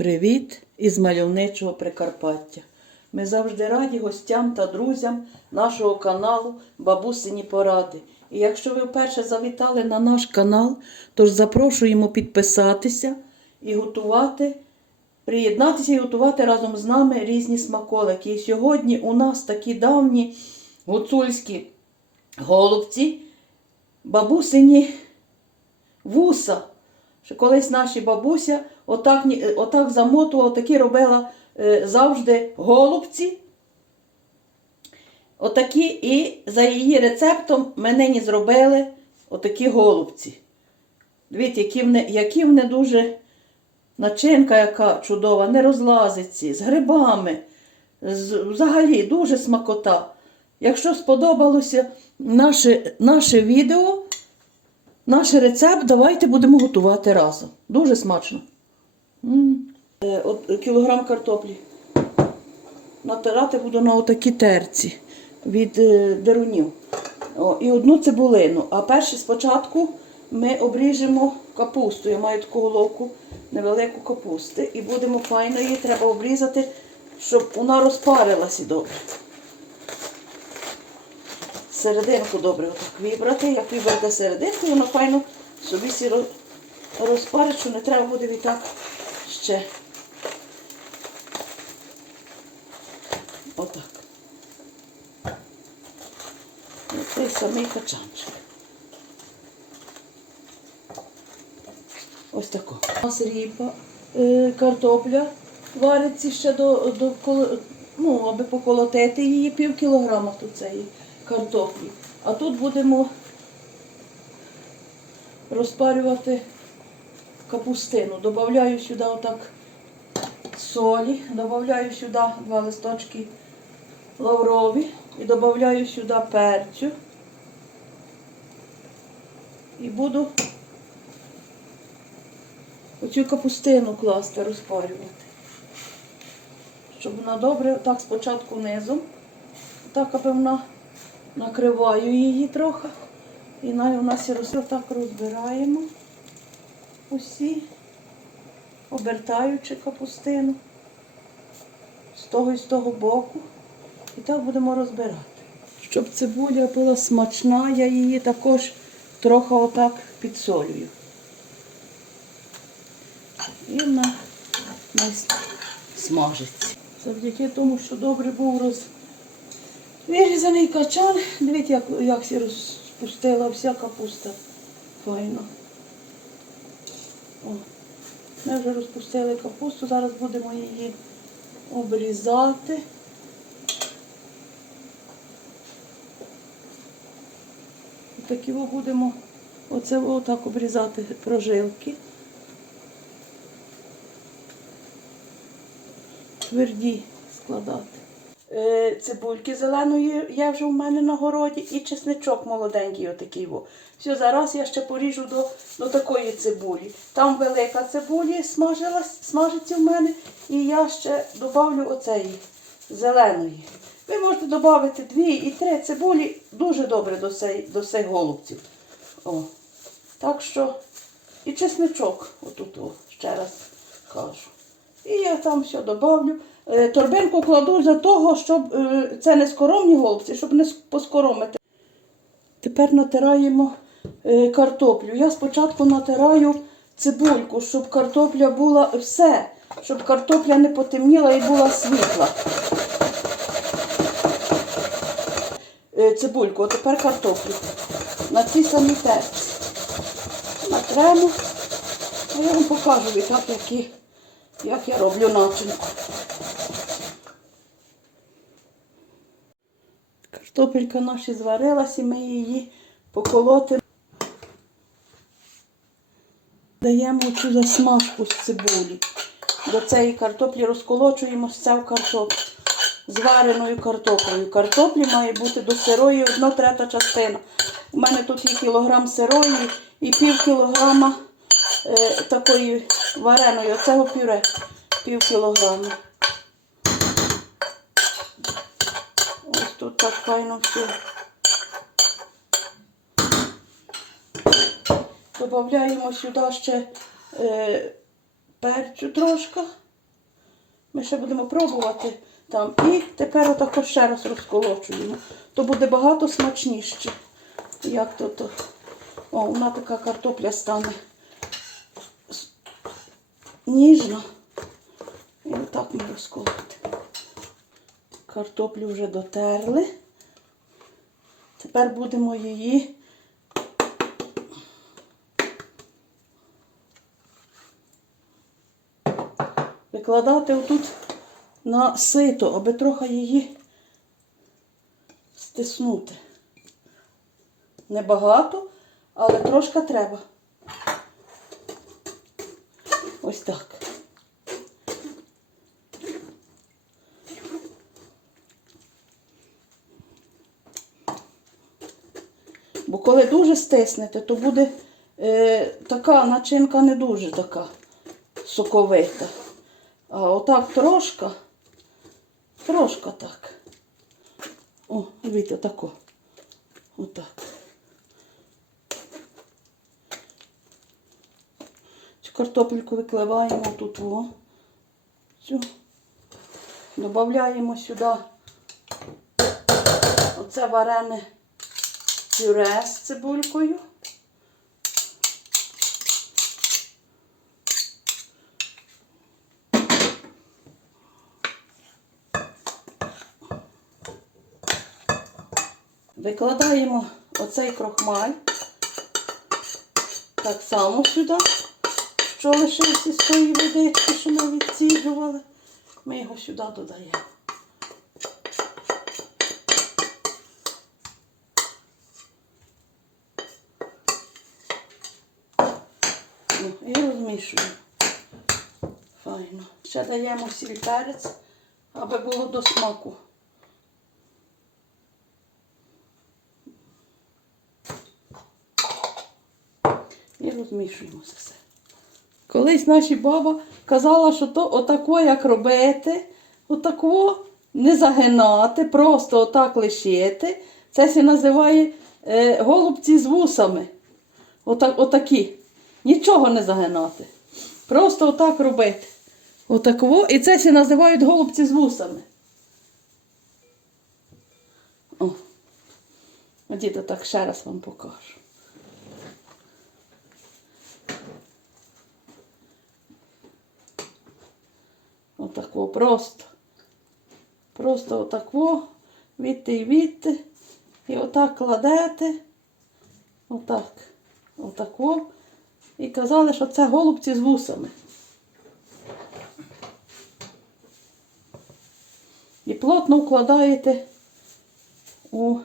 Привіт із мальовничого Прикарпаття. Ми завжди раді гостям та друзям нашого каналу Бабусині Поради. І якщо ви вперше завітали на наш канал, тож запрошуємо підписатися і готувати, приєднатися і готувати разом з нами різні смаколики. І сьогодні у нас такі давні гуцульські голубці, бабусині вуса. Що колись наші бабуся отак, е, отак замотувала, такі робила е, завжди голубці. Отакі, і за її рецептом ми нині зробили отакі голубці. Дивіться, які вони, які вони дуже начинка, яка чудова, не розлазиться, з грибами. З, взагалі дуже смакота. Якщо сподобалося наше, наше відео, наш рецепт, давайте будемо готувати разом. Дуже смачно. Е, от, кілограм картоплі. Натирати буду на отакі терці від е, дерунів. О, і одну цибулину. А перше спочатку ми обріжемо капусту. Я маю таку головку невелику капусти. І будемо файно її треба обрізати, щоб вона розпарилася добре. Серединку добре отак вибрати. Як вибрати серединку, воно файно собі роз- розпарить, що не треба буде відтак ще. Отак. І той самий качанчик. Ось тако. У нас ріпа, е, картопля вариться ще до, до ну, аби поколотити її пів кілограма тут цієї картоплі. А тут будемо розпарювати капустину. Добавляю сюди отак солі, додаю сюди два листочки лаврові і додаю сюди перцю. І буду оцю капустину класти, розпарювати. Щоб вона добре, так спочатку низом, так аби вона накриваю її трохи. І най у нас і так розбираємо усі, обертаючи капустину з того і з того боку. І так будемо розбирати. Щоб цибуля була смачна, я її також трохи отак підсолюю. І вона смажиться. Завдяки тому, що добре був роз... вирізаний качан. Дивіться, як, як сі розпустила вся капуста. Файно. О. Ми вже розпустили капусту, зараз будемо її обрізати. Такі будемо оце отак обрізати прожилки. Тверді складати. Е, цибульки зеленої є вже в мене на городі і чесничок молоденький отакий. Во. Все, зараз я ще поріжу до, до такої цибулі. Там велика смажилась, смажиться в мене, і я ще додавлю оцеї зеленої. Ви можете додати дві і три цибулі дуже добре до цей, до цих голубців. О. Так що і чесничок, отут, о, ще раз кажу. І я там все додавлю. Е, Торбинку кладу за того, щоб е, це не скоромні голубці, щоб не поскоромити. Тепер натираємо е, картоплю. Я спочатку натираю цибульку, щоб картопля була все, щоб картопля не потемніла і була світла. Цибульку, а тепер картоплю. На цій самій терці. Натремо. А я вам покажу відтак, які, як я роблю начинку. Картопелька наша зварилася, ми її поколотимо. Даємо цю засмажку з цибулі. До цієї картоплі розколочуємо цю картоплю. З вареною картоплею. Картоплі має бути до сирої одна трета частина. У мене тут є кілограм сирої і пів кілограма е, такої вареної. Оцього пюре пів кілограма. Ось тут так файно все. Добавляємо сюди ще е, перцю трошки. Ми ще будемо пробувати там. І тепер отако ще раз розколочуємо. То буде багато смачніше. Як то то. О, вона така картопля стане ніжна. І отак ми розколоти. Картоплю вже дотерли. Тепер будемо її викладати отут на сито, аби трохи її стиснути. Небагато, але трошки треба. Ось так. Бо коли дуже стиснете, то буде е, така начинка не дуже така соковита. А отак трошка, трошка так. О, дивіться, тако. Отак. Цю картопельку викливаємо тут во. Цю. Додаємо сюди оце варене пюре з цибулькою. Викладаємо оцей крохмаль так само сюди, що лишився з тої водички, що ми відсіджували. Ми його сюди додаємо. Ну, і. Файно. Ще даємо сіль перець, аби було до смаку. І розмішуємо це все. Колись наша баба казала, що то отако, як робити, отако не загинати, просто отак лишити. Це се називає е, голубці з вусами. Отак, отакі. Нічого не загинати. Просто отак робити. Отаково. І це се називають голубці з вусами. О. Діти, так ще раз вам покажу. Отако просто. Просто отако, відти і відти. І отак кладете. Отак. Отако. І казали, що це голубці з вусами. І плотно вкладаєте у,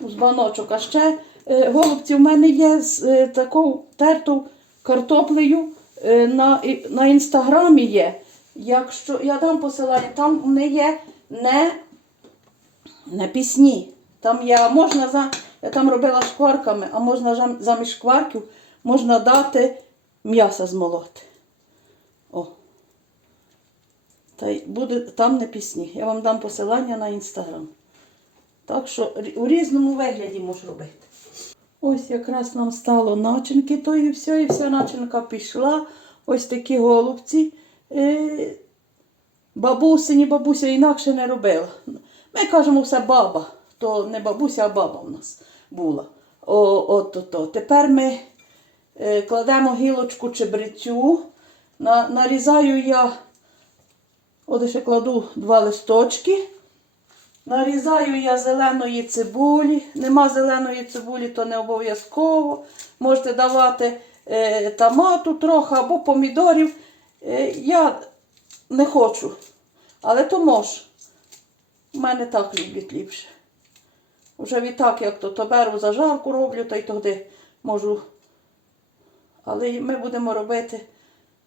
у збаночок. А ще е, голубці в мене є з е, такою терту картоплею е, на, і- на інстаграмі є. Якщо я дам посилання, там вони є не, не пісні. Там я можна за. Я там робила шкварками, а можна замість шкварків можна дати м'ясо змолоти. О. Та й буде там не пісні. Я вам дам посилання на інстаграм. Так що у різному вигляді можу робити. Ось якраз нам стало начинки, то і все, і вся начинка пішла. Ось такі голубці. Е, бабусині, бабуся інакше не робила. Ми кажемо все баба, то не бабуся, а баба в нас була. О, от, то, то. Тепер ми е, кладемо гілочку чебрецю, на, нарізаю я, от ще кладу два листочки. Нарізаю я зеленої цибулі. Нема зеленої цибулі, то не обов'язково. Можете давати е, томату трохи або помідорів. Е, я не хочу, але то мож. У мене так люблять ліпше. Вже відтак, як то, то беру зажарку роблю, та й тоді можу. Але ми будемо робити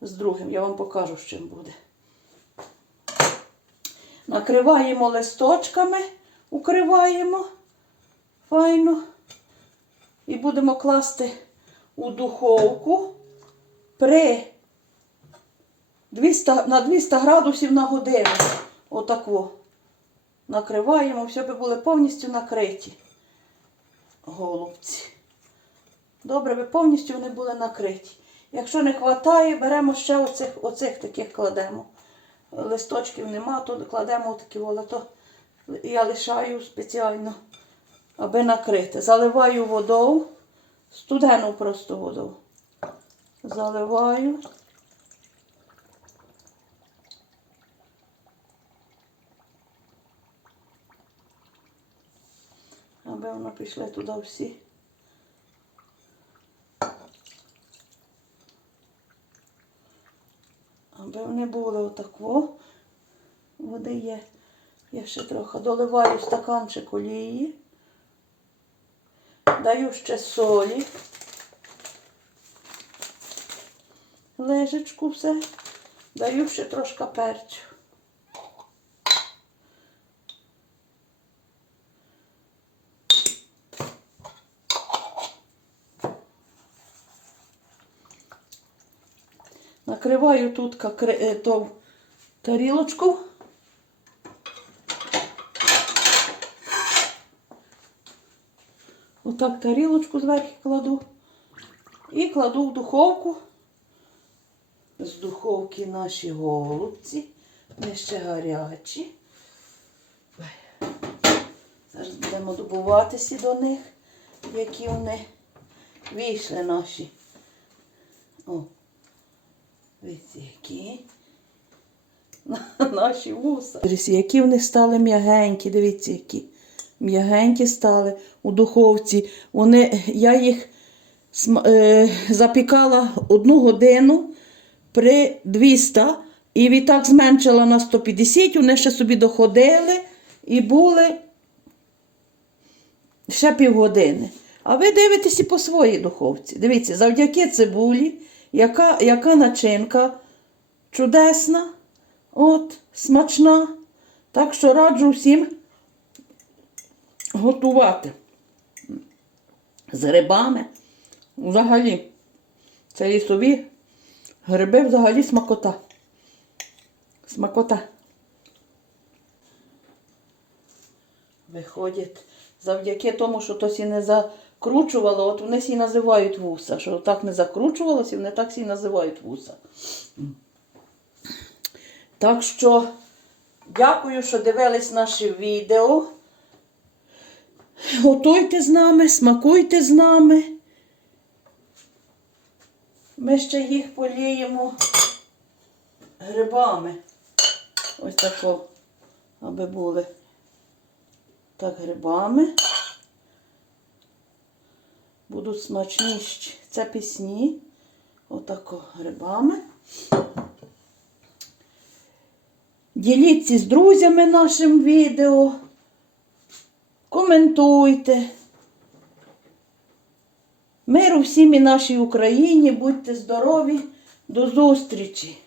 з другим. Я вам покажу, з чим буде. Накриваємо листочками, укриваємо файно. І будемо класти у духовку при 200, на 200 градусів на годину. Отако. Накриваємо, би були повністю накриті голубці. Добре, би повністю вони були накриті. Якщо не вистачає, беремо ще оцих, оцих таких кладемо. Листочків нема, то кладемо такі то я лишаю спеціально, аби накрити. Заливаю водою, студену просто водою. Заливаю. Воно пішли туди всі. Аби вони були отако. Води є. Я ще трохи доливаю стаканчик олії. Даю ще солі. Лежечку все. Даю ще трошки перцю. Накриваю тут е, то тарілочку. Отак тарілочку зверху кладу. І кладу в духовку. З духовки наші голубці. Вони ще гарячі. Зараз будемо добуватися до них, які вони вийшли наші. О. Дивіться, які. Наші вуса. Дивіться, які вони стали м'ягенькі, дивіться, які. М'ягенькі стали у духовці. Вони, я їх е, запікала одну годину при 200 і відтак зменшила на 150, вони ще собі доходили і були ще півгодини. А ви дивитеся по своїй духовці. Дивіться, завдяки цибулі, яка, яка начинка чудесна, от, смачна. Так що раджу всім готувати з грибами. Взагалі, це лісові гриби взагалі смакота. Смакота. Виходять завдяки тому, що то сі не закручувало, от вони сі називають вуса. Що так не закручувалося, вони так сі називають вуса. Так що дякую, що дивились наші відео. Готуйте з нами, смакуйте з нами. Ми ще їх поліємо грибами. Ось тако, аби були. Так, грибами. Будуть смачніші. Це пісні. Отако грибами. Діліться з друзями нашим відео. Коментуйте. Миру всім і нашій Україні. Будьте здорові. До зустрічі.